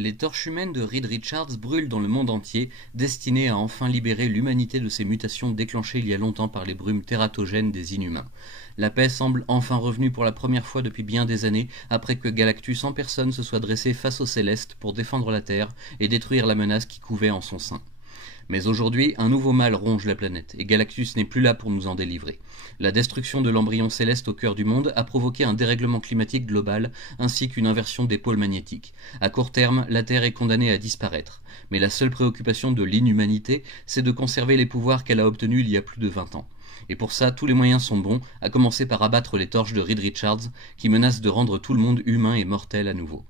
Les torches humaines de Reed Richards brûlent dans le monde entier, destinées à enfin libérer l'humanité de ces mutations déclenchées il y a longtemps par les brumes tératogènes des Inhumains. La paix semble enfin revenue pour la première fois depuis bien des années, après que Galactus en personne se soit dressé face aux Célestes pour défendre la Terre et détruire la menace qui couvait en son sein. Mais aujourd'hui, un nouveau mal ronge la planète, et Galactus n'est plus là pour nous en délivrer. La destruction de l'embryon céleste au cœur du monde a provoqué un dérèglement climatique global, ainsi qu'une inversion des pôles magnétiques. À court terme, la Terre est condamnée à disparaître. Mais la seule préoccupation de l'inhumanité, c'est de conserver les pouvoirs qu'elle a obtenus il y a plus de 20 ans. Et pour ça, tous les moyens sont bons, à commencer par abattre les torches de Reed Richards, qui menacent de rendre tout le monde humain et mortel à nouveau.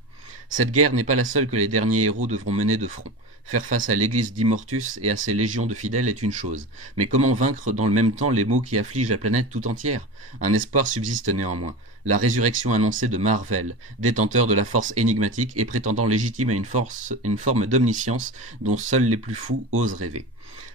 Cette guerre n'est pas la seule que les derniers héros devront mener de front. Faire face à l'église d'Immortus et à ses légions de fidèles est une chose, mais comment vaincre dans le même temps les maux qui affligent la planète tout entière? Un espoir subsiste néanmoins, la résurrection annoncée de Mar-Vell, détenteur de la force énigmatique et prétendant légitime à une forme d'omniscience dont seuls les plus fous osent rêver.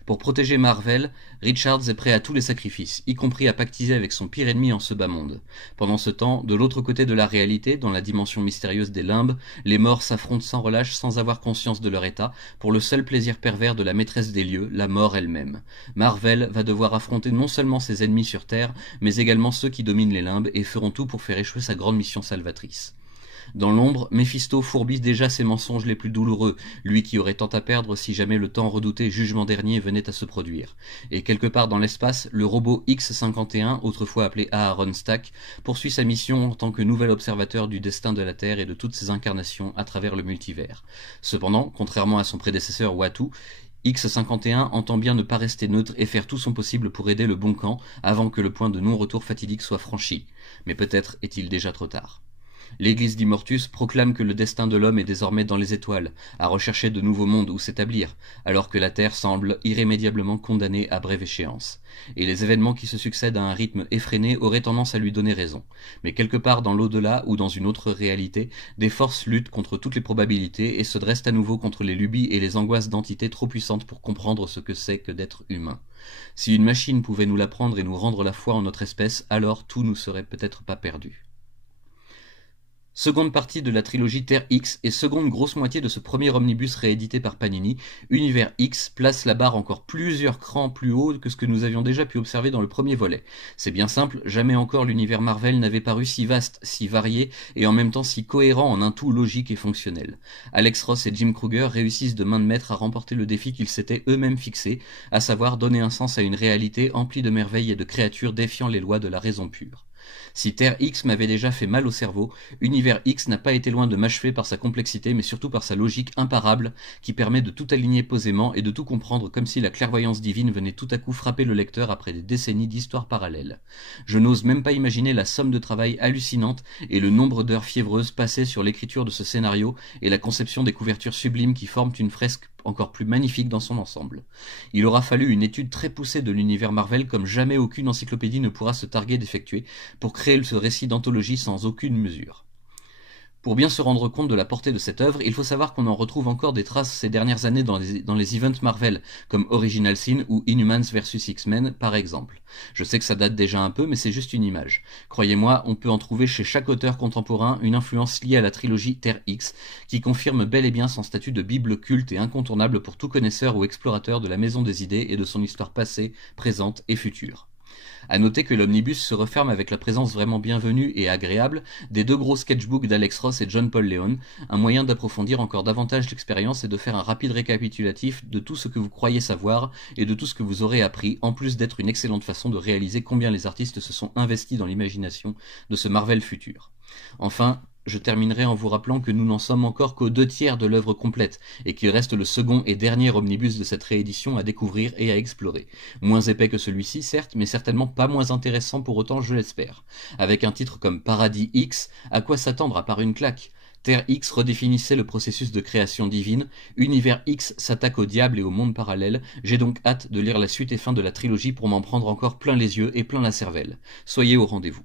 Pour protéger Mar-Vell, Richards est prêt à tous les sacrifices, y compris à pactiser avec son pire ennemi en ce bas monde. Pendant ce temps, de l'autre côté de la réalité, dans la dimension mystérieuse des limbes, les morts s'affrontent sans relâche sans avoir conscience de leur état, pour le seul plaisir pervers de la maîtresse des lieux, la mort elle-même. Mar-Vell va devoir affronter non seulement ses ennemis sur Terre, mais également ceux qui dominent les limbes et feront tout pour faire échouer sa grande mission salvatrice. Dans l'ombre, Méphisto fourbit déjà ses mensonges les plus douloureux, lui qui aurait tant à perdre si jamais le tant redouté jugement dernier venait à se produire. Et quelque part dans l'espace, le robot X-51, autrefois appelé Aharon Stack, poursuit sa mission en tant que nouvel observateur du destin de la Terre et de toutes ses incarnations à travers le multivers. Cependant, contrairement à son prédécesseur Uatu, X-51 entend bien ne pas rester neutre et faire tout son possible pour aider le bon camp avant que le point de non-retour fatidique soit franchi. Mais peut-être est-il déjà trop tard. L'église d'Immortus proclame que le destin de l'homme est désormais dans les étoiles, à rechercher de nouveaux mondes où s'établir, alors que la Terre semble irrémédiablement condamnée à brève échéance. Et les événements qui se succèdent à un rythme effréné auraient tendance à lui donner raison. Mais quelque part dans l'au-delà ou dans une autre réalité, des forces luttent contre toutes les probabilités et se dressent à nouveau contre les lubies et les angoisses d'entités trop puissantes pour comprendre ce que c'est que d'être humain. Si une machine pouvait nous l'apprendre et nous rendre la foi en notre espèce, alors tout ne serait peut-être pas perdu. Seconde partie de la trilogie Terre X et seconde grosse moitié de ce premier omnibus réédité par Panini, Univers X place la barre encore plusieurs crans plus haut que ce que nous avions déjà pu observer dans le premier volet. C'est bien simple, jamais encore l'univers Marvel n'avait paru si vaste, si varié et en même temps si cohérent en un tout logique et fonctionnel. Alex Ross et Jim Krueger réussissent de main de maître à remporter le défi qu'ils s'étaient eux-mêmes fixé, à savoir donner un sens à une réalité emplie de merveilles et de créatures défiant les lois de la raison pure. Si Terre X m'avait déjà fait mal au cerveau, Univers X n'a pas été loin de m'achever par sa complexité mais surtout par sa logique imparable qui permet de tout aligner posément et de tout comprendre comme si la clairvoyance divine venait tout à coup frapper le lecteur après des décennies d'histoires parallèles. Je n'ose même pas imaginer la somme de travail hallucinante et le nombre d'heures fiévreuses passées sur l'écriture de ce scénario et la conception des couvertures sublimes qui forment une fresque encore plus magnifique dans son ensemble. Il aura fallu une étude très poussée de l'univers Marvel comme jamais aucune encyclopédie ne pourra se targuer d'effectuer pour créer ce récit d'anthologie sans aucune mesure. Pour bien se rendre compte de la portée de cette œuvre, il faut savoir qu'on en retrouve encore des traces ces dernières années dans les events Marvel, comme Original Sin ou Inhumans vs X-Men par exemple. Je sais que ça date déjà un peu, mais c'est juste une image. Croyez-moi, on peut en trouver chez chaque auteur contemporain une influence liée à la trilogie Terre X, qui confirme bel et bien son statut de bible culte et incontournable pour tout connaisseur ou explorateur de la Maison des Idées et de son histoire passée, présente et future. À noter que l'omnibus se referme avec la présence vraiment bienvenue et agréable des deux gros sketchbooks d'Alex Ross et John Paul Leon, un moyen d'approfondir encore davantage l'expérience et de faire un rapide récapitulatif de tout ce que vous croyez savoir et de tout ce que vous aurez appris, en plus d'être une excellente façon de réaliser combien les artistes se sont investis dans l'imagination de ce Marvel futur. Enfin, je terminerai en vous rappelant que nous n'en sommes encore qu'aux 2/3 de l'œuvre complète, et qu'il reste le second et dernier omnibus de cette réédition à découvrir et à explorer. Moins épais que celui-ci, certes, mais certainement pas moins intéressant pour autant, je l'espère. Avec un titre comme Paradis X, à quoi s'attendre à part une claque? Terre X redéfinissait le processus de création divine, Univers X s'attaque au diable et au monde parallèle, j'ai donc hâte de lire la suite et fin de la trilogie pour m'en prendre encore plein les yeux et plein la cervelle. Soyez au rendez-vous.